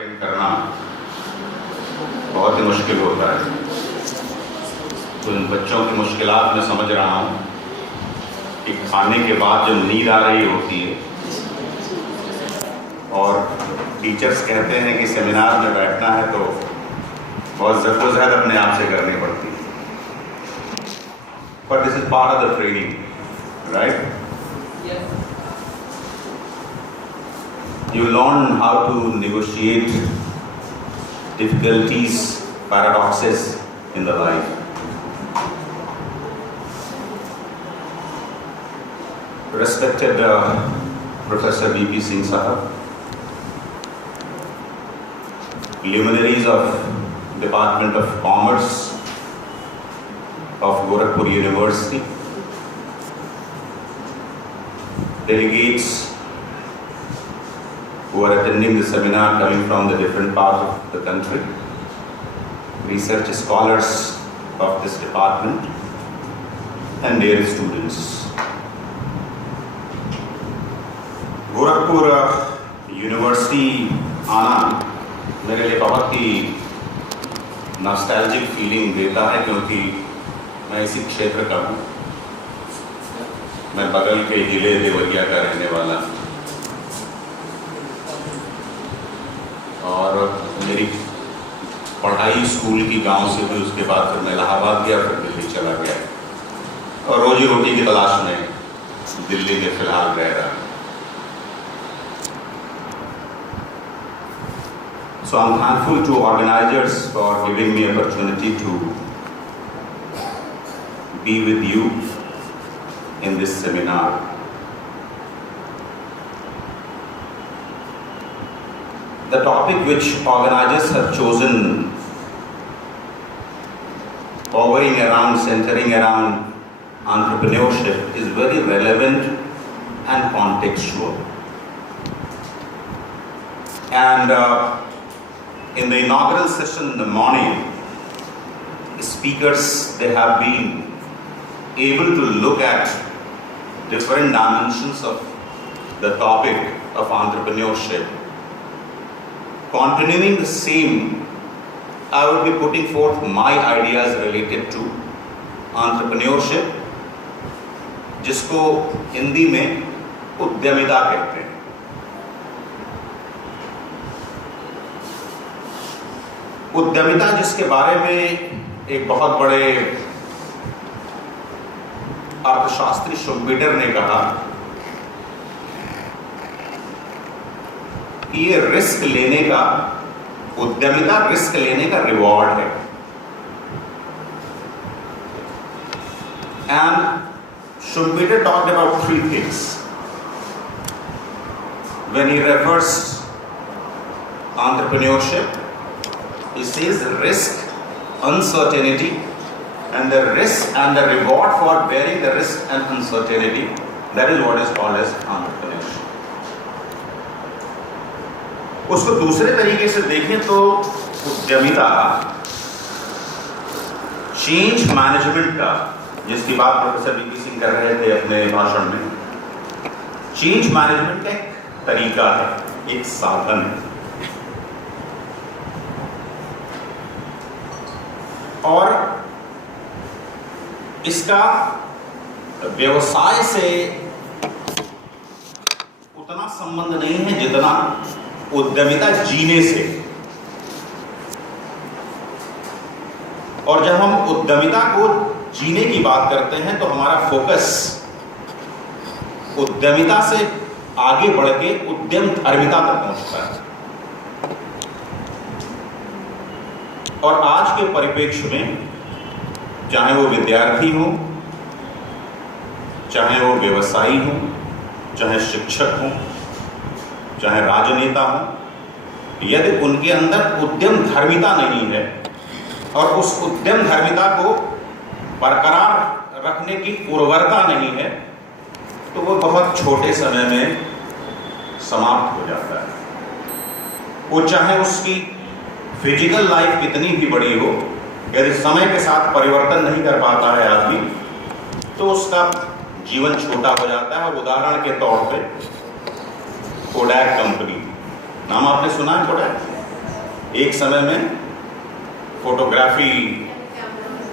Attend करना बहुत ही मुश्किल होता है। तो इन बच्चों की मुश्किलात मैं समझ रहा हूँ कि खाने के बाद जो नींद आ रही होती है और टीचर्स कहते हैं कि सेमिनार में बैठना है तो बहुत जद्दोजहद अपने आप से करनी पड़ती है। But this is part of the training, right? You learn how to negotiate difficulties, paradoxes in the life. Respected Professor V.P. Singh Sahab, luminaries of Department of Commerce of Gorakhpur University, delegates who are attending the seminar coming from the different parts of the country, research scholars of this department and their students. Gorakhpur university आना मेरे लिए बहुत ही nostalgic feeling देता है, क्योंकि मैं इसी क्षेत्र का हूँ। मैं बगल के जिले देवरिया का रहने वाला हूँ और मेरी पढ़ाई स्कूल की गांव से हुई, उसके बाद फिर मैं इलाहाबाद गया, फिर दिल्ली चला गया और रोजी रोटी की तलाश में दिल्ली में फिलहाल रह रहा। So I'm thankful to organizers for giving me opportunity to be with you in this seminar. The topic which organizers have chosen, centering around entrepreneurship, is very relevant and contextual. And in the inaugural session in the morning, speakers, they have been able to look at different dimensions of the topic of entrepreneurship. Continuing the same, I will be putting forth my ideas related to entrepreneurship, जिसको हिंदी में उद्यमिता कहते हैं। उद्यमिता जिसके बारे में एक बहुत बड़े अर्थशास्त्री शुम्पीटर ने कहा कि ये रिस्क लेने का, उद्यमिता रिस्क लेने का रिवॉर्ड है। And Schumpeter talked about 3 things when he refers entrepreneurship. He says risk, uncertainty, and the risk and the reward for bearing the risk and uncertainty, that is what is called as entrepreneurship. उसको दूसरे तरीके से देखें तो उद्यमिता change management का, जिसकी बात प्रोफेसर वी.पी. सिंह कर रहे थे अपने भाषण में, चेंज मैनेजमेंट का एक तरीका है, एक साधन है। और इसका व्यवसाय से उतना संबंध नहीं है जितना उद्यमिता जीने से। और जब हम उद्यमिता को जीने की बात करते हैं तो हमारा फोकस उद्यमिता से आगे बढ़ के उद्यम धर्मिता तक पहुंचता है। और आज के परिप्रेक्ष्य में, चाहे वो विद्यार्थी हो, चाहे वो व्यवसायी हो, चाहे शिक्षक हो, चाहे राजनेता हो, यदि उनके अंदर उद्यम धर्मिता नहीं है और उस उद्यम धर्मिता को बरकरार रखने की उर्वरता नहीं है, तो वो बहुत छोटे समय में समाप्त हो जाता है। वो चाहे उसकी फिजिकल लाइफ कितनी भी बड़ी हो, यदि समय के साथ परिवर्तन नहीं कर पाता है आदमी, तो उसका जीवन छोटा हो जाता है। उदाहरण के तौर पे कोडैक कंपनी, नाम आपने सुना है? कोडैक एक समय में फोटोग्राफी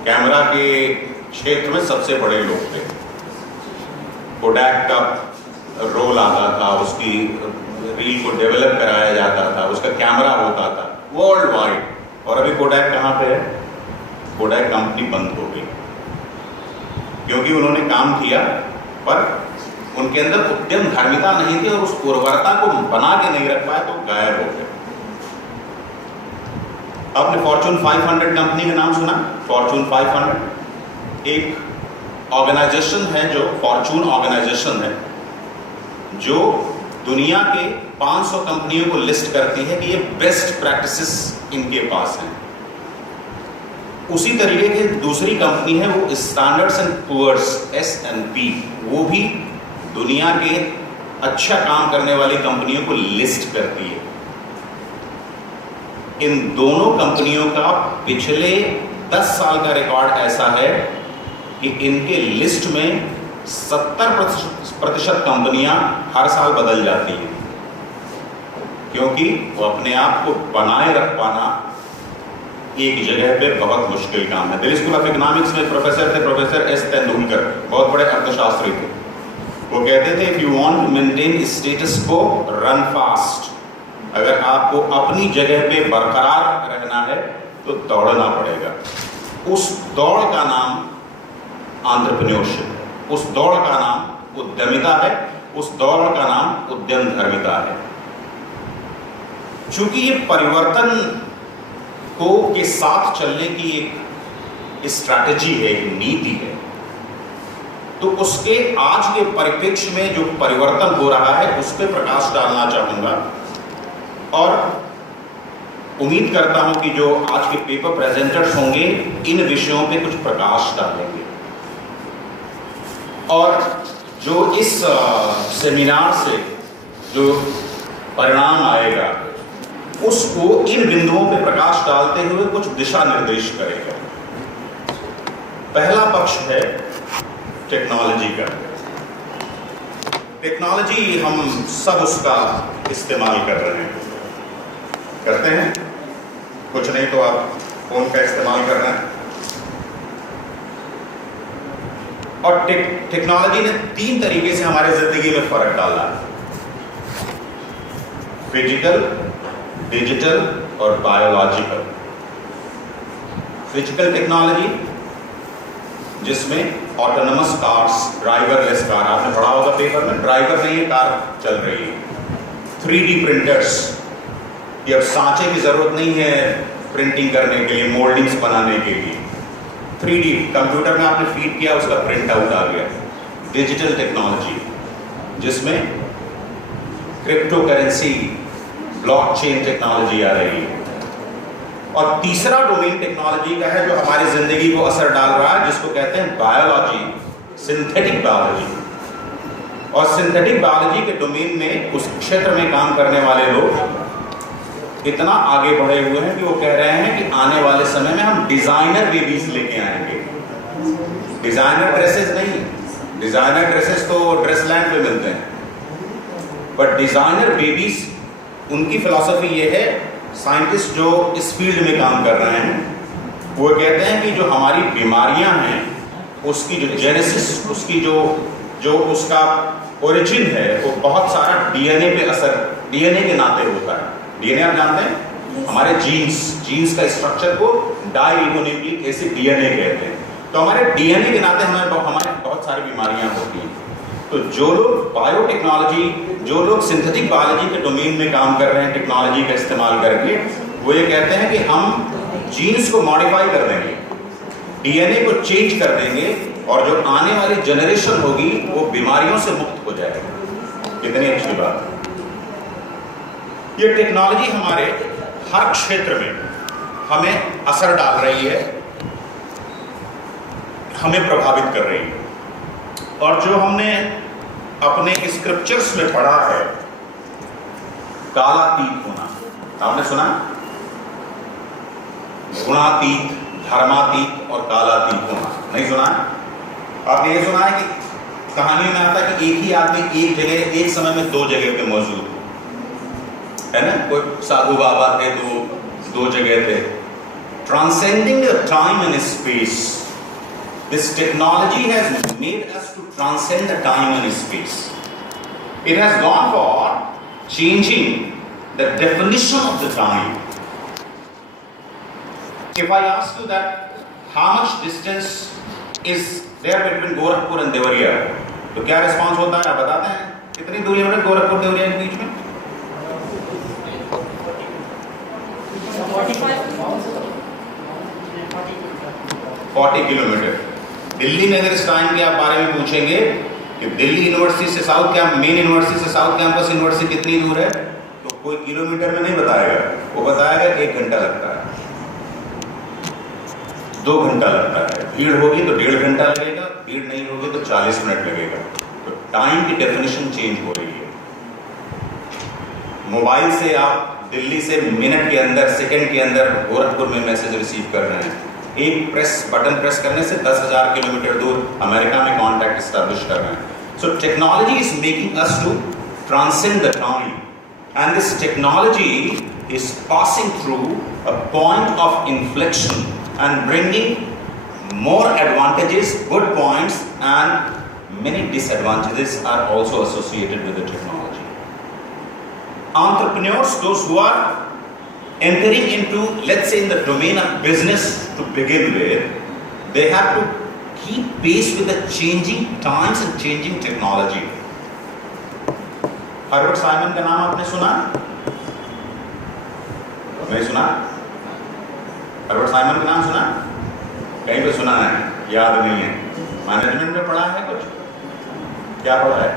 कैमरा के क्षेत्र में सबसे बड़े लोग थे। कोडैक का रोल आता था, उसकी रील को डेवलप कराया जाता था, उसका कैमरा होता था वर्ल्ड वाइड। और अभी कोडैक कहाँ पे है? कोडैक कंपनी बंद हो गई क्योंकि उन्होंने काम किया पर उनके अंदर उद्यम धार्मिकता नहीं थी और उस उर्वरता को बना के नहीं रख पाए तो गायब हो गए। आपने फॉर्च्यून 500 कंपनी का नाम सुना? फॉर्च्यून 500 एक ऑर्गेनाइजेशन है, जो फॉर्च्यून ऑर्गेनाइजेशन है, जो दुनिया के 500 कंपनियों को लिस्ट करती है कि ये बेस्ट प्रैक्टिसेस इनके पास हैं। उसी तरीके की दूसरी कंपनी है, वो स्टैंडर्ड्स एंड पुअर्स S&P, वो भी दुनिया के अच्छा काम करने वाली कंपनियों को लिस्ट करती है। इन दोनों कंपनियों का पिछले 10 साल का रिकॉर्ड ऐसा है कि इनके लिस्ट में 70% कंपनियां हर साल बदल जाती हैं, क्योंकि वो अपने आप को बनाए रख पाना एक जगह पे बहुत मुश्किल काम है। दिल्ली स्कूल ऑफ इकोनॉमिक्स में प्रोफेसर थे, प्रोफेसर एस तेंदुलकर, बहुत बड़े अर्थशास्त्री थे। वो कहते थे if you want to maintain status quo run fast, अगर आपको अपनी जगह पे बरकरार रहना है तो दौड़ना पड़ेगा। उस दौड़ का नाम एंटरप्रेन्योरशिप, उस दौड़ का नाम उद्यमिता है, उस दौड़ का नाम उद्यम धर्मिता है। चूंकि ये परिवर्तन को के साथ चलने की एक स्ट्रैटेजी है, एक नीति है, तो उसके आज के परिप्रेक्ष्य में जो परिवर्तन हो रहा है उस पर प्रकाश डालना चाहूंगा और उम्मीद करता हूं कि जो आज के पेपर प्रेजेंटर्स होंगे इन विषयों पे कुछ प्रकाश डालेंगे और जो इस सेमिनार से जो परिणाम आएगा उसको इन बिंदुओं पे प्रकाश डालते हुए कुछ दिशा निर्देश करेगा। पहला पक्ष है टेक्नोलॉजी का। टेक्नोलॉजी हम सब उसका इस्तेमाल कर रहे हैं, करते हैं, कुछ नहीं तो आप फोन का इस्तेमाल कर रहे हैं। और टेक्नोलॉजी ने 3 तरीके से हमारे जिंदगी में फर्क डाला है, फिजिकल, डिजिटल और बायोलॉजिकल। फिजिकल टेक्नोलॉजी जिसमें ऑटोनमस कार्स, ड्राइवरलेस कार, आपने पढ़ा होगा पेपर में, ड्राइवर नहीं है, कार चल रही है। 3D प्रिंटर्स, कि अब सांचे की जरूरत नहीं है प्रिंटिंग करने के लिए, मोल्डिंग्स बनाने के लिए, 3D कंप्यूटर में आपने फीड किया, उसका प्रिंट आउट आ गया। डिजिटल टेक्नोलॉजी जिसमें क्रिप्टो करेंसी, ब्लॉकचेन टेक्नोलॉजी आ रही है। और तीसरा डोमेन टेक्नोलॉजी का है जो हमारी जिंदगी को असर डाल रहा है, जिसको कहते हैं बायोलॉजी, सिंथेटिक बायोलॉजी। और सिंथेटिक बायोलॉजी के डोमेन में उस क्षेत्र में काम करने वाले लोग इतना आगे बढ़े हुए हैं कि वो कह रहे हैं कि आने वाले समय में हम डिजाइनर बेबीज लेके आएंगे। डिजाइनर ड्रेसेस नहीं, डिजाइनर ड्रेसेस तो ड्रेसलैंड पे मिलते हैं, बट डिजाइनर बेबीज, उनकी फिलॉसफी ये है, साइंटिस्ट जो इस फील्ड में काम कर रहे हैं वो कहते हैं कि जो हमारी बीमारियां हैं उसकी जो जेनेसिस, उसकी जो उसका ओरिजिन है वो बहुत सारा डीएनए पे असर, डीएनए के नाते होता है। डीएनए आप जानते हैं, हमारे जीन्स का स्ट्रक्चर को डाइरिबोन्यूक्लिक एसिड डीएनए कहते हैं। तो हमारे डीएनए के नाते हमारे बहुत सारी बीमारियां होती हैं। तो जो लोग बायोटेक्नोलॉजी, जो लोग सिंथेटिक बायोलॉजी के डोमेन में काम कर रहे हैं टेक्नोलॉजी का इस्तेमाल करके, वो ये कहते हैं कि हम जीन्स को मॉडिफाई कर देंगे, डीएनए को चेंज कर देंगे और जो आने वाली जनरेशन होगी वो बीमारियों से मुक्त हो जाएगी। कितनी अच्छी बात है। ये टेक्नोलॉजी हमारे हर क्षेत्र में हमें असर डाल रही है, हमें प्रभावित कर रही है। और जो हमने अपने स्क्रिप्चर्स में पढ़ा है, कालातीत होना, आपने सुना? गुणातीत, धर्मातीत और कालातीत होना, नहीं सुना है? आपने ये सुना है कि कहानी में आता है कि एक ही आदमी एक जगह, एक समय में 2 जगह पे मौजूद है ना? कोई साधु बाबा थे तो दो जगह थे. Transcending the time and space. This technology has made us to transcend the time and space. It has gone for changing the definition of the time. If I ask you that how much distance is there between Gorakhpur and Devariya, तो क्या response होता है? आप बताते हैं कितनी दूरी है गोरखपुर देवरिया के बीच में? 40 किलोमीटर. दिल्ली में अगर इस टाइम के आप बारे में पूछेंगे कि दिल्ली यूनिवर्सिटी से साउथ कैंप, मेन यूनिवर्सिटी से साउथ कैंपस यूनिवर्सिटी कितनी दूर है, तो कोई किलोमीटर में नहीं बताएगा, वो बताएगा 1 घंटा लगता है, 2 घंटा लगता है. भीड़ होगी तो 1.5 घंटा लगेगा, भीड़ नहीं होगी तो 40 मिनट लगेगा. तो टाइम की डेफिनेशन चेंज हो रही है. मोबाइल से आप दिल्ली से मिनट के अंदर, सेकंड के अंदर गोरखपुर में मैसेज रिसीव कर रहे हैं. एक बटन प्रेस करने से 10,000 किलोमीटर दूर अमेरिका में कॉन्टैक्ट एस्टैब्लिश कर रहे हैं. So technology is making us to transcend the time, and this technology is passing through a point of inflection and bringing more advantages, good points, and many disadvantages are also associated with the technology. Entrepreneurs, those who are entering into, let's say, in the domain of business to begin with, they have to keep pace with the changing times and changing technology. Herbert Simon का नाम आपने सुना? नहीं सुना? Herbert Simon का नाम सुना? कहीं पे सुना है, याद नहीं है. मैनेजमेंट में पढ़ा है कुछ? क्या पढ़ा है?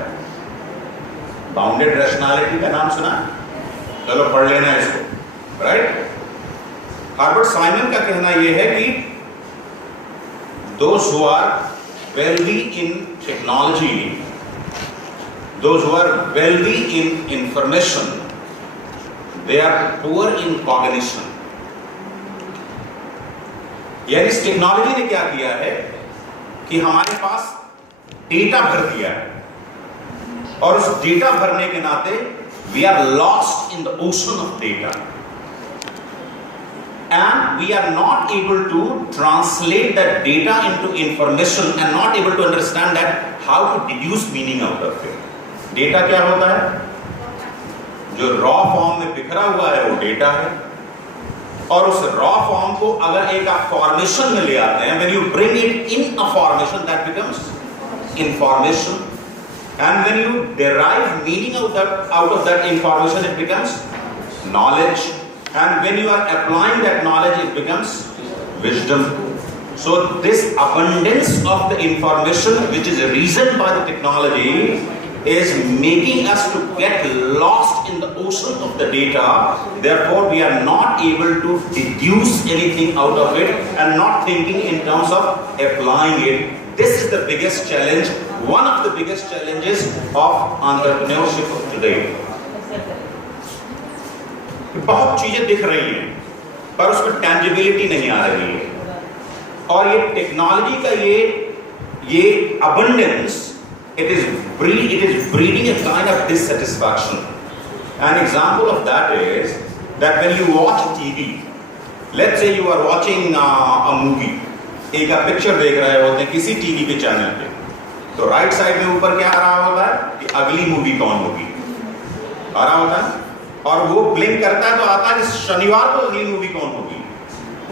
बाउंडेड रैशनैलिटी का नाम सुना? चलो पढ़ लेना इसको, राइट? हार्बर्ट साइमन का कहना यह है कि those who are wealthy in technology, those who are wealthy in information, they are poor in cognition. यानी इस टेक्नोलॉजी ने क्या किया है कि हमारे पास डेटा भर दिया है, और उस डेटा भरने के नाते we are lost in the ocean of data, and we are not able to translate that data into information and not able to understand that how to deduce meaning out of it. Data क्या होता है? जो raw form में बिखरा हुआ है वो data है, और उस रॉ फॉर्म को अगर एक आप फॉर्मेशन में ले आते हैं, when you bring it in a formation, that becomes information, and when you derive meaning out of that information, it becomes knowledge, and when you are applying that knowledge, it becomes wisdom. So this abundance of the information which is reasoned by the technology is making us to get lost in the ocean of the data. Therefore, we are not able to deduce anything out of it and not thinking in terms of applying it. This is the biggest challenge, one of the biggest challenges of entrepreneurship of today. बहुत चीजें दिख रही हैं पर उसमें tangibility नहीं आ रही है, और ये टेक्नोलॉजी का ये abundance, it is breeding a kind of dissatisfaction. An example of that is that when you watch TV, let's say you are watching a movie, एक आप पिक्चर देख रहे होते हैं किसी टीवी के चैनल पे, तो राइट साइड में ऊपर क्या आ रहा होता है कि अगली मूवी कौन होगी आ रहा होता है, और वो ब्लिंक करता है तो आता है कि शनिवार को अगली मूवी कौन होगी.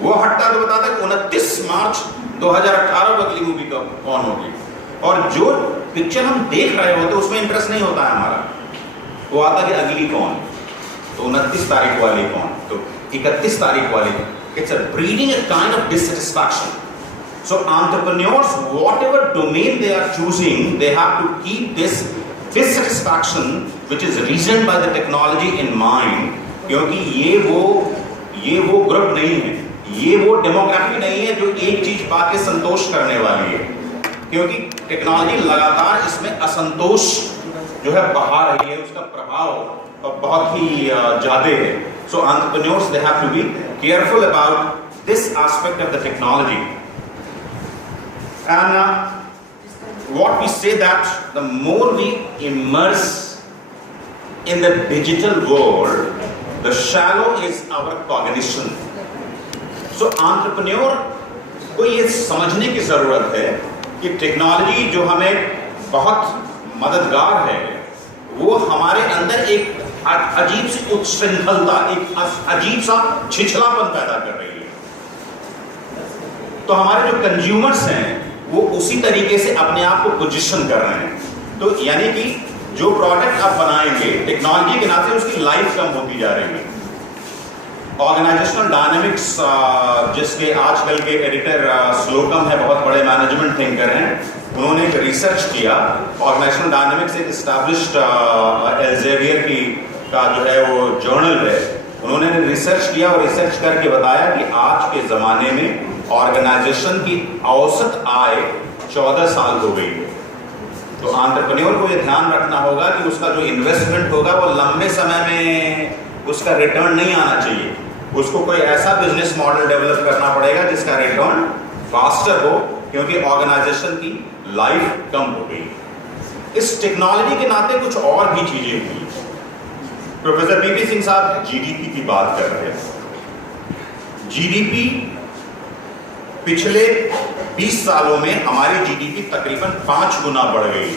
वो हटता है तो बताता है 29 मार्च 2018 को अगली मूवी कौन होगी. और जो पिक्चर हम देख रहे होते हैं उसमें इंटरेस्ट नहीं होता है हमारा, वो आता कि अगली कौन, तो 29 तारीख वाली कौन, तो 31 तारीख वाली. It's a breeding a kind of dissatisfaction. So entrepreneurs, whatever domain they are choosing, they have to keep this dissatisfaction which is reasoned by the technology in mind, क्योंकि ये वो ग्रुप नहीं है, ये वो डेमोग्राफी नहीं है जो एक चीज पाके संतोष करने वाली है, क्योंकि टेक्नोलॉजी लगातार इसमें असंतोष जो है बढ़ा रही है, उसका प्रभाव बहुत ही ज्यादा है. So entrepreneurs, they have to be careful about this aspect of the technology. And what we say that the more we immerse in the digital world, The shallow is our cognition. So entrepreneur को ये समझने की जरूरत है कि technology जो हमें बहुत मददगार है, वो हमारे अंदर एक अजीब सी उच्छृंखलता, एक अजीब सा छिछलापन पैदा कर रही है। तो हमारे जो कंज्यूमर्स हैं वो उसी तरीके से अपने आप को पोजीशन कर रहे हैं। तो यानी कि जो प्रोडक्ट आप बनाएंगे टेक्नोलॉजी के नाते उसकी लाइफ कम होती जा रही है। ऑर्गेनाइजेशनल डायनेमिक्स, जिसके आजकल के एडिटर स्लोकम है, बहुत बड़े मैनेजमेंट थिंकर हैं, उन्होंने एक रिसर्च किया। ऑर्गेनाइजेशनल डायनेमिक्स एक एस्टैब्लिश्ड एल्सेवियर की का जो है वो जर्नल है। उन्होंने रिसर्च किया और रिसर्च करके बताया कि आज के ज़माने में ऑर्गेनाइजेशन की औसत आय 14 साल हो गई है। तो एंटरप्रेन्योर को ये ध्यान रखना होगा कि उसका जो इन्वेस्टमेंट होगा वो लंबे समय में उसका रिटर्न नहीं आना चाहिए। उसको कोई ऐसा बिजनेस मॉडल डेवलप करना पड़ेगा जिसका रिटर्न फास्टर हो, क्योंकि ऑर्गेनाइजेशन की लाइफ कम हो गई। इस टेक्नोलॉजी के नाते कुछ और भी चीजें हुई। प्रोफेसर पीपी सिंह साहब जीडीपी की बात कर रहे हैं। जीडीपी पिछले 20 सालों में हमारी जीडीपी तकरीबन 5 गुना बढ़ गई,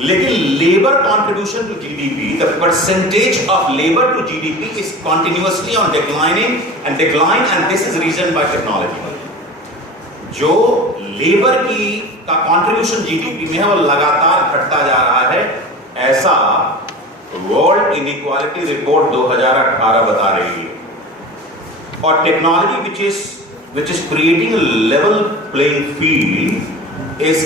लेकिन labour contribution to GDP, the percentage of labour to GDP is continuously on decline and this is reason by technology. जो लेबर की का कंट्रीब्यूशन जीडीपी में है वो लगातार घटता जा रहा है, ऐसा वर्ल्ड इनइक्वालिटी रिपोर्ट 2018 बता रही है। और technology which is creating a level playing field is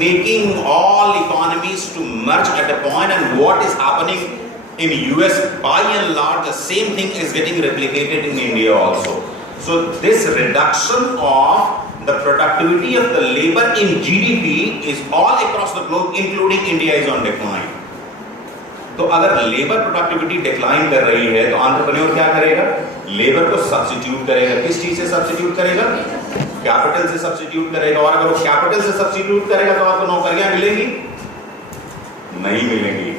making all economies to merge at a point, and what is happening in US by and large, the same thing is getting replicated in India also. So this reduction of the productivity of the labor in GDP is all across the globe, including India, is on decline. तो अगर labour productivity decline कर रही है तो entrepreneur क्या करेगा? Labour को substitute करेगा। किस चीज से सब्स्टिट्यूट करेगा? कैपिटल से सब्स्टिट्यूट करेगा। और अगर वो कैपिटल से सब्स्टिट्यूट करेगा तो आपको नौकरियां मिलेंगी? नहीं मिलेंगी।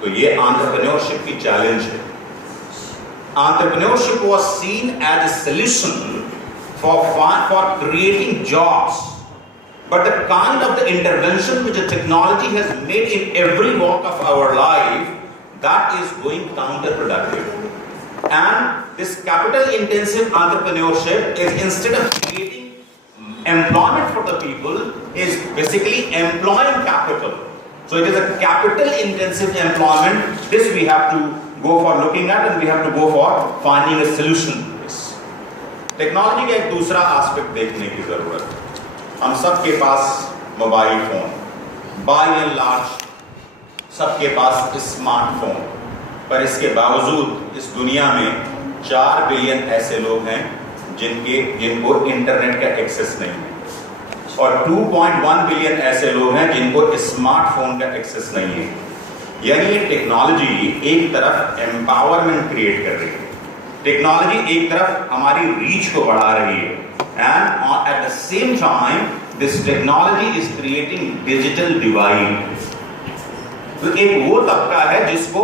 तो ये एंटरप्रेन्योरशिप की चैलेंज है। Entrepreneurship was seen as a solution for creating jobs, but the kind of the intervention which the technology has made in every walk of our life, that is going counterproductive. And this capital intensive entrepreneurship is, instead of creating employment for the people, is basically employing capital. So it is a capital intensive employment. This we have to go for looking at, and we have to go for finding a solution to this. Technology का एक दूसरा aspect देखने की जरूरत है। हम सबके पास mobile phone, by and large सबके पास स्मार्टफोन, पर इसके बावजूद इस दुनिया में 4 बिलियन ऐसे लोग हैं जिनको इंटरनेट का एक्सेस नहीं है, और 2.1 बिलियन ऐसे लोग हैं जिनको स्मार्टफोन का एक्सेस नहीं है। यानी ये टेक्नोलॉजी एक तरफ एम्पावरमेंट क्रिएट कर रही है, टेक्नोलॉजी एक तरफ हमारी रीच को बढ़ा रही है, and at the same time this technology is creating digital divide. तो एक वो तबका है जिसको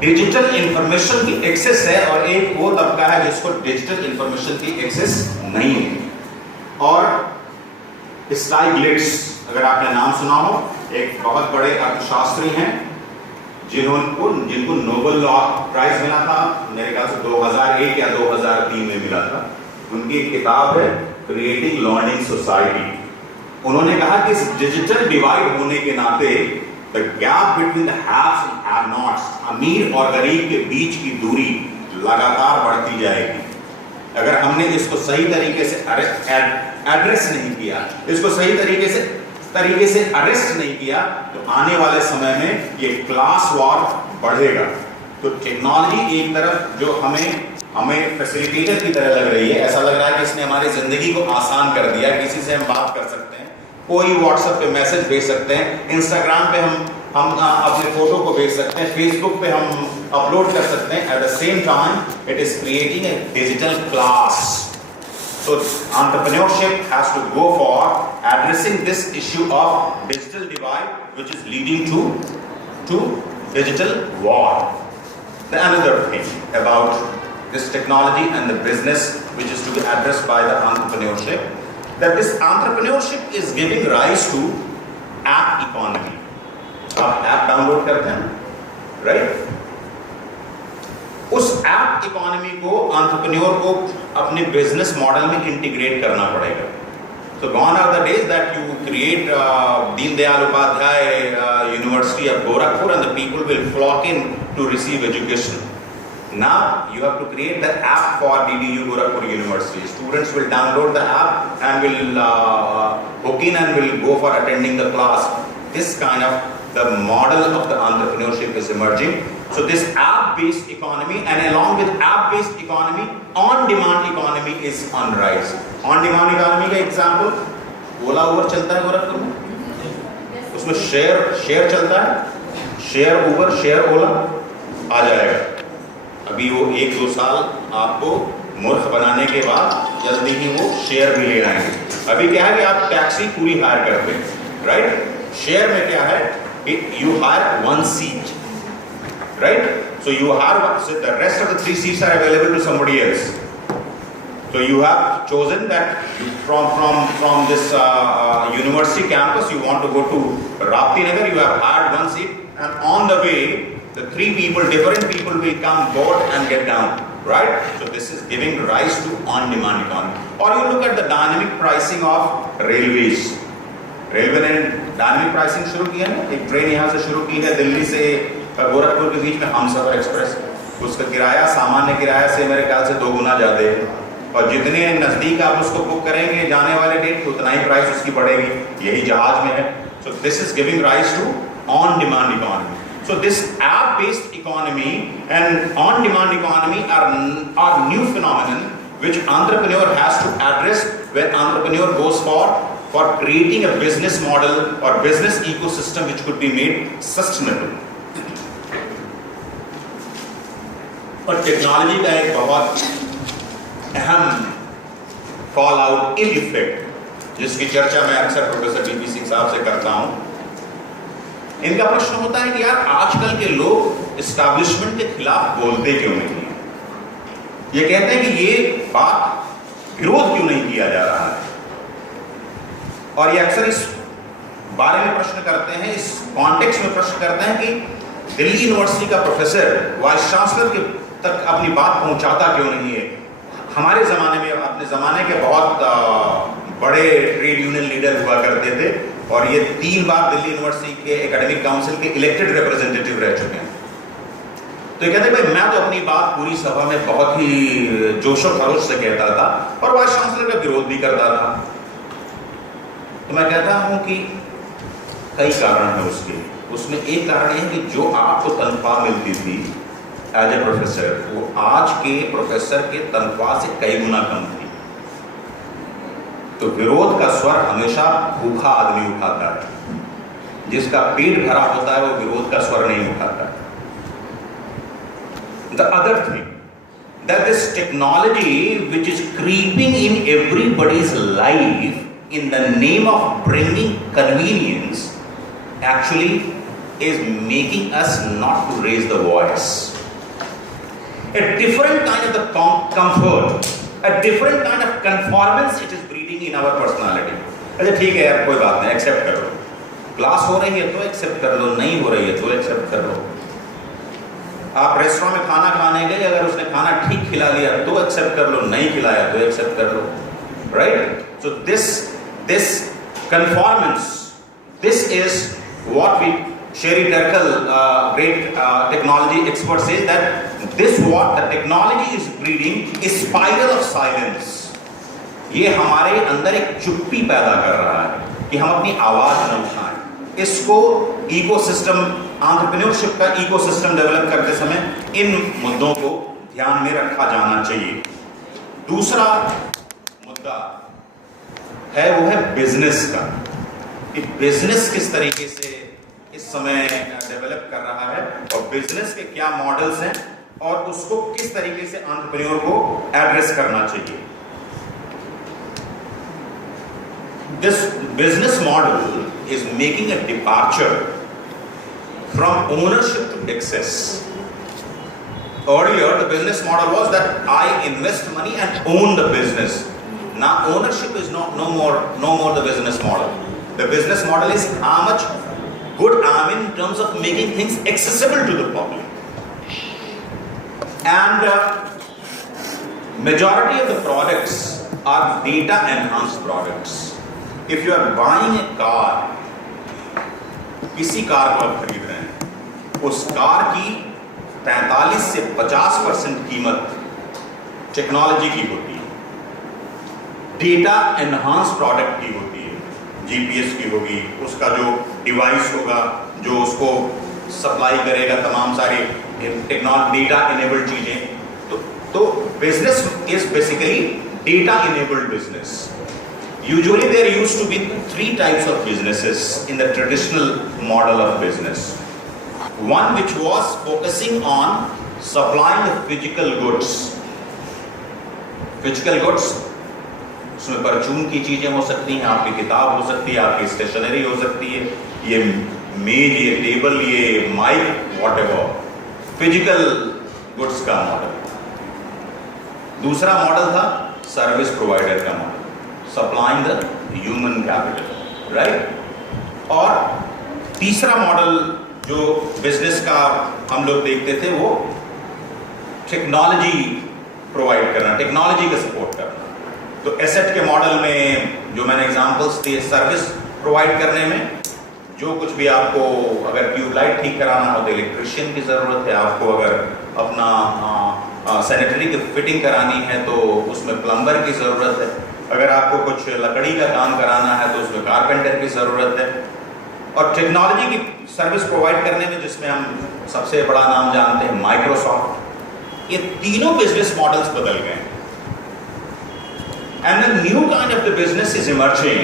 डिजिटल इंफॉर्मेशन की एक्सेस है, और एक वो तबका है जिसको डिजिटल इंफॉर्मेशन की एक्सेस नहीं है। और स्टाइग्लिट्स, अगर आपने नाम सुना हो, एक बहुत बड़े अर्थशास्त्री हैं जिनको नोबेल लॉ प्राइज मिला था, मेरे ख्याल से 2001 या 2003 में मिला था। उनकी एक किताब है क्रिएटिंग लर्निंग सोसाइटी। उन्होंने कहा कि इस डिजिटल डिवाइड होने के नाते the gap between the haves and have nots, अमीर और गरीब के बीच की दूरी लगातार बढ़ती जाएगी। अगर हमने इसको सही तरीके से एड्रेस नहीं किया, इसको सही तरीके से अरेस्ट नहीं किया, तो आने वाले समय में ये क्लास वॉर बढ़ेगा। तो टेक्नोलॉजी एक तरफ जो हमें फैसिलिटेटर की तरह लग रही है, ऐसा लग रहा है कि इसने हमारी जिंदगी को आसान कर दिया। किसी से हम बात कर सकते हैं, कोई व्हाट्सएप पे मैसेज भेज सकते हैं, इंस्टाग्राम पे हम अपने फोटो को भेज सकते हैं, फेसबुक पे हम अपलोड कर सकते हैं। At the same time it is creating a digital class. So entrepreneurship has to go for addressing this issue of digital divide, which is leading to digital war. the another thing about this technology and the business which is to be addressed by the entrepreneurship, that this entrepreneurship is giving rise to app economy. आप app download करते हैं, right? उस app economy को entrepreneur को अपने business model में integrate करना पड़ेगा. So gone are the days that you create Deen Dayal Upadhyay University of Gorakhpur and the people will flock in to receive education. Now you have to create the app for DDU Gorakhpur University. Students will download the app and will hook in and will go for attending the class. This kind of the model of the entrepreneurship is emerging. So this app-based economy and along with app-based economy, on-demand economy is on rise. On-demand economy का example, ओला उबर चलता है गोरखपुर में, उसमें share चलता है, share उबर share ओला आ जाएगा. अभी वो 1-2 साल आपको मूर्ख बनाने के बाद जल्दी ही वो शेयर भी ले आएंगे. अभी क्या है कि आप टैक्सी पूरी हायर करते हैं, राइट? शेयर में क्या है, you hire one seat, right? So you hire, so the rest of the 3 seats are available to somebody else. So you have chosen that from this university campus you want to go to Rapti Nagar. You have hired one seat, and on the way the 3 people, different people will come board and get down, right? So this is giving rise to on-demand economy. Or you look at the dynamic pricing of railways. Railway ने dynamic pricing शुरू की है ना. एक train यहाँ से शुरू की है दिल्ली से गोरखपुर के बीच में, हमसफर एक्सप्रेस. उसका किराया सामान्य किराया से मेरे ख्याल से 2 गुना ज़्यादा है, और जितने नज़दीक आप उसको बुक करेंगे जाने वाले डेट उतना ही प्राइस उसकी बढ़ेगी. यही जहाज में है. So this is giving rise to on demand economy. So this app-based economy and on-demand economy are new phenomenon which entrepreneur has to address, where entrepreneur goes for creating a business model or business ecosystem which could be made sustainable. पर technology का एक बहुत अहम fall out इल effect जिसकी चर्चा मैं अक्सर professor BP Singh साहब से करता हूं. इनका प्रश्न होता है कि यार आजकल के लोग एस्टैब्लिशमेंट के खिलाफ बोलते क्यों नहीं है? ये कहते हैं कि ये बात विरोध क्यों नहीं किया जा रहा है, और ये अक्सर इस बारे में प्रश्न करते हैं, इस कॉन्टेक्स्ट में प्रश्न करते हैं कि दिल्ली यूनिवर्सिटी का प्रोफेसर वाइस चांसलर के तक अपनी बात पहुंचाता क्यों नहीं है? हमारे ज़माने में, अपने ज़माने के बहुत बड़े ट्रेड यूनियन लीडर हुआ करते थे, और ये 3 बार दिल्ली यूनिवर्सिटी के एकेडमिक काउंसिल के इलेक्टेड रिप्रेजेंटेटिव रह चुके हैं. तो ये कहते हैं भाई मैं तो अपनी बात पूरी सभा में बहुत ही जोशो खरोश से कहता था और वाइस चांसलर का विरोध भी करता था. तो मैं कहता हूं कि कई कारण है उसके. उसमें एक कारण यह है कि जो आपको तनख्वाह मिलती थी एज ए प्रोफेसर, वो आज के प्रोफेसर के तनख्वाह से कई गुना कम थी. तो विरोध का स्वर हमेशा भूखा आदमी उठाता है, जिसका पेट भरा होता है वो विरोध का स्वर नहीं उठाता है. The other thing, that this technology which is creeping in everybody's life in the name of bringing convenience actually is making us not to raise the voice. A different kind of the comfort, a different kind of conformance it is breeding in our personality. अच्छा ठीक है यार, कोई बात नहीं, accept कर लो. Class हो रही है तो एक्सेप्ट कर लो, नहीं हो रही है तो एक्सेप्ट कर लो. आप रेस्टोरेंट में खाना खाने गए, अगर उसने खाना ठीक खिला लिया तो एक्सेप्ट कर लो, नहीं खिलाया तो एक्सेप्ट कर लो, right? So this conformance, this is what we Sherry Turkle, great technology expert, says that this what the technology is breeding is spiral of silence. ये हमारे अंदर एक चुप्पी पैदा कर रहा है कि हम अपनी आवाज न उठाएं. इसको इकोसिस्टम, एंटरप्रेन्योरशिप का इकोसिस्टम डेवलप करते समय इन मुद्दों को ध्यान में रखा जाना चाहिए. दूसरा मुद्दा है वो है बिजनेस का, कि बिजनेस किस तरीके से इस समय डेवलप कर रहा है और बिजनेस के क्या मॉडल्स हैं और उसको किस तरीके से एंटरप्रेन्योर को एड्रेस करना चाहिए. This business model is making a departure from ownership to access. Earlier, the business model was that I invest money and own the business. Now, ownership is no more the business model. The business model is how much good I am in terms of making things accessible to the public. And majority of the products are data enhanced products. If you are buying a car, किसी car को आप खरीद रहे हैं, उस car की 45 से 50% कीमत टेक्नोलॉजी की होती है, डेटा एनहांस प्रोडक्ट की होती है, जीपीएस की होगी, उसका जो डिवाइस होगा जो उसको सप्लाई करेगा तमाम सारी टेक्नोलॉजी डेटा इनेबल्ड चीजें। तो business is basically data enabled business. Usually there used to be 3 types of businesses in the traditional model of business. One which was focusing on supplying the physical goods. Physical goods, उसमें परचून की चीजें हो सकती हैं, आपकी किताब हो सकती है, आपकी स्टेशनरी हो सकती है, ये मेज, ये टेबल, ये माइक, whatever. Physical goods का मॉडल। दूसरा मॉडल था सर्विस प्रोवाइडर का model, supplying the human capital, right. और तीसरा मॉडल जो बिजनेस का हम लोग देखते थे वो टेक्नोलॉजी प्रोवाइड करना, टेक्नोलॉजी का सपोर्ट करना। तो एसेट के मॉडल में जो मैंने एग्जांपल्स दिए, सर्विस प्रोवाइड करने में जो कुछ भी आपको अगर ट्यूबलाइट ठीक कराना हो तो इलेक्ट्रिशियन की ज़रूरत है, आपको अगर अपना सैनिटरी की फिटिंग करानी है तो उसमें प्लम्बर की ज़रूरत है, अगर आपको कुछ लकड़ी का काम कराना है तो उसमें कारपेंटर की ज़रूरत है। और टेक्नोलॉजी की सर्विस प्रोवाइड करने में जिसमें हम सबसे बड़ा नाम जानते हैं माइक्रोसॉफ्ट, ये तीनों बिजनेस मॉडल्स बदल गए। And the new kind of the business is emerging,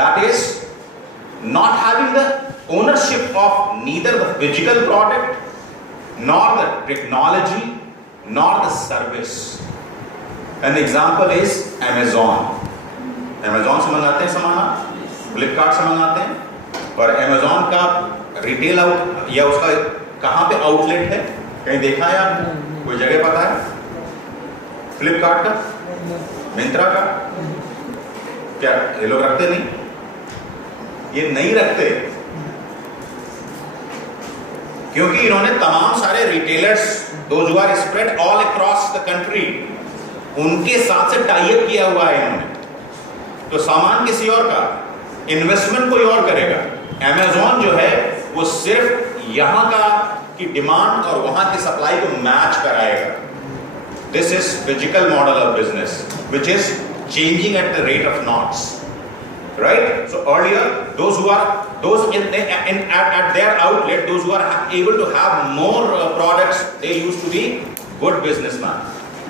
that is not having the ownership of neither the physical product nor the technology nor the service. An example is Amazon. Amazon से मंगाते हैं सामान, फ्लिपकार्ट से मंगाते हैं, और Amazon का retail out या उसका कहाँ पे आउटलेट है, कहीं देखा है आपने? कोई जगह पता है? फ्लिपकार्ट का, मिंत्रा का, क्या ये लोग रखते नहीं? ये नहीं रखते क्योंकि इन्होंने तमाम सारे retailers, those who are spread all across the country, उनके साथ से टाई अप किया हुआ है इन्होंने। तो सामान किसी और का, इन्वेस्टमेंट कोई और करेगा। Amazon जो है वो सिर्फ यहां का की डिमांड और वहां की सप्लाई को मैच कराएगा। This is physical model of business which is changing at the rate of knots, right? So earlier, those at their outlet, those who are able to have more products, they used to be good businessman,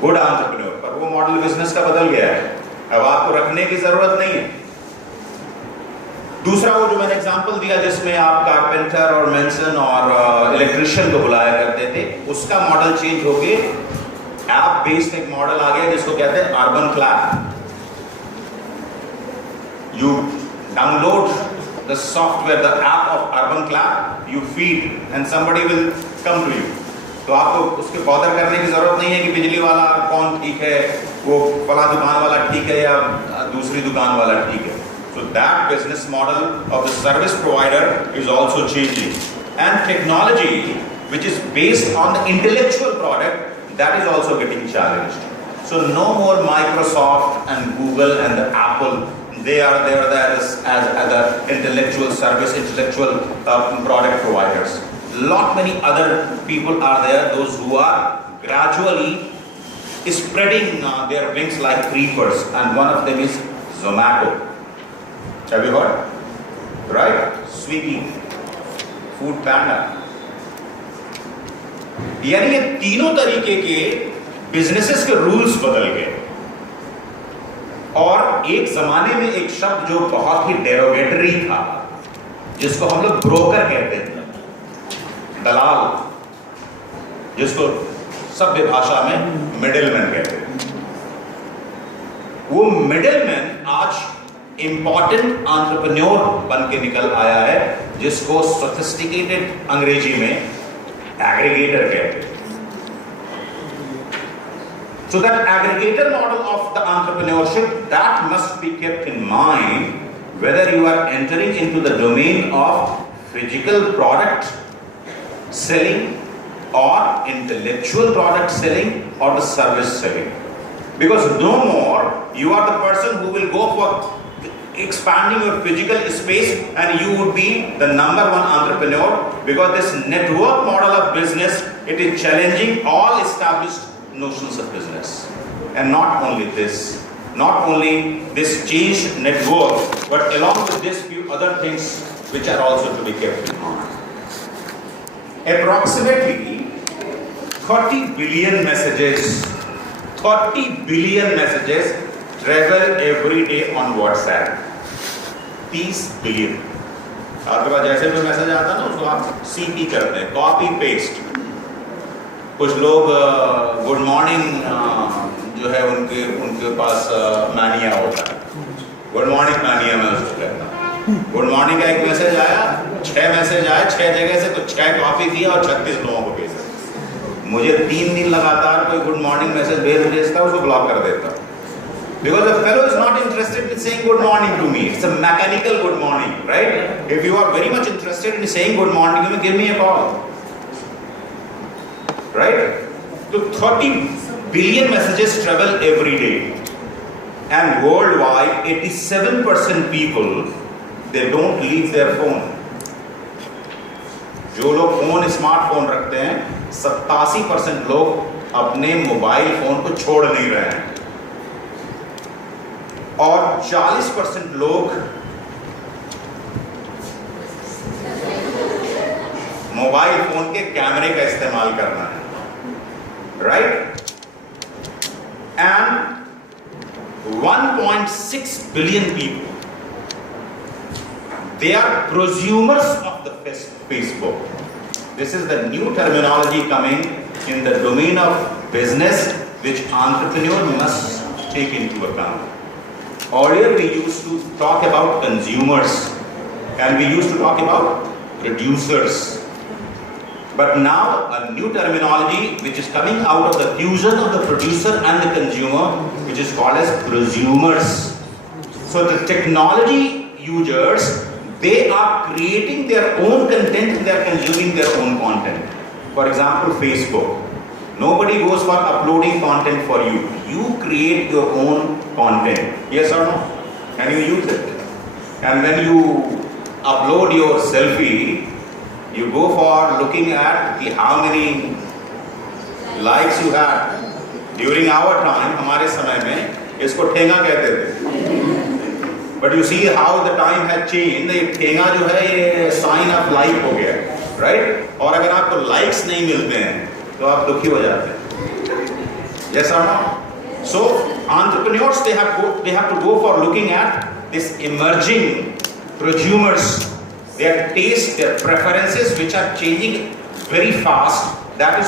good entrepreneur. पर वो model business का बदल गया है, अब आपको रखने की जरूरत नहीं है। दूसरा वो जो मैंने एग्जांपल दिया जिसमें आप कारपेंटर और मेंसन और इलेक्ट्रिशियन को बुलाया करते थे, उसका मॉडल चेंज हो गया, ऐप बेस्ड एक मॉडल आ गया जिसको कहते हैं urban क्लैब। You download the software, the app of Urban Clap, you feed and somebody will come to you. तो आपको उसके बॉदर करने की जरूरत नहीं है कि बिजली वाला कौन ठीक है, वो फला दुकान वाला ठीक है या दूसरी दुकान वाला ठीक है। So that business model of the service provider is also changing, and technology which is based on the intellectual product, that is also getting challenged. So no more Microsoft and Google and the Apple. They are there as the intellectual service, intellectual product providers. Lot many other people are there, those who are gradually spreading their wings like creepers, and one of them is Zomato. Have you heard? Right? Swiggy, Food Panda. यानी ये तीनों तरीके के businesses के rules बदल गए। और एक जमाने में एक शब्द जो बहुत ही डेरोगेटरी था, जिसको हम लोग ब्रोकर कहते थे, दलाल, जिसको सभ्य भाषा में मिडिलमैन कहते थे, वो मिडिलमैन आज इंपॉर्टेंट एंटरप्रेन्योर बन के निकल आया है, जिसको सोफिस्टिकेटेड अंग्रेजी में एग्रीगेटर कहते हैं। So that aggregator model of the entrepreneurship, that must be kept in mind whether you are entering into the domain of physical product selling or intellectual product selling or the service selling. Because no more you are the person who will go for expanding your physical space and you would be the number one entrepreneur, because this network model of business, it is challenging all established notions of business. And not only this changed network, but along with this few other things which are also to be kept in mind. Approximately 30 billion messages travel every day on WhatsApp. 30 billion. आपके पास जैसे भी message आता है ना, उसको आप CP करते हैं, कॉपी पेस्ट. कुछ लोग गुड मॉर्निंग जो है उनके पास मानिया होता है. गुड मॉर्निंग मानिया मैं उसको कहता हूँ. गुड मॉर्निंग का एक मैसेज आया, 6 मैसेज आए 6 जगह से, तो 6 कॉपी किया और 36 लोगों को भेजा. मुझे 3 दिन लगातार कोई गुड मॉर्निंग मैसेज भेजता, उसको ब्लॉक कर देता. Because the fellow is not interested in saying good morning to me. It's a mechanical good morning, right? If you are very much interested in saying good morning to me, give me a call. Right? So 30 billion messages travel every day. And worldwide, 87% people, they don't leave their phone. जो लोग phone smartphone रखते हैं, 87% लोग अपने mobile phone को छोड़ नहीं रहे हैं. और 40% लोग मोबाइल फोन के कैमरे का इस्तेमाल करना है. Right? And 1.6 billion people, they are prosumers of the Facebook. This is the new terminology coming in the domain of business, which entrepreneur must take into account. Earlier we used to talk about consumers and we used to talk about producers. But now a new terminology which is coming out of the fusion of the producer and the consumer, which is called as prosumers. So the technology users, they are creating their own content and they are consuming their own content. For example, Facebook. Nobody goes for uploading content for you. You create your own content. Yes or no? And you use it. And when you upload your selfie, you go for looking at how many likes you had. During our time, हमारे समय में इसको ठेंगा कहते थे. But you see how the time has changed. ये ठेंगा जो है ये sign of like हो गया, right? और अगर आपको likes नहीं मिलते हैं तो आप दुखी हो जाते हैं. Yes or no? So entrepreneurs, they have to go for looking at this emerging prosumers, their taste, their preferences, which are changing very fast. That is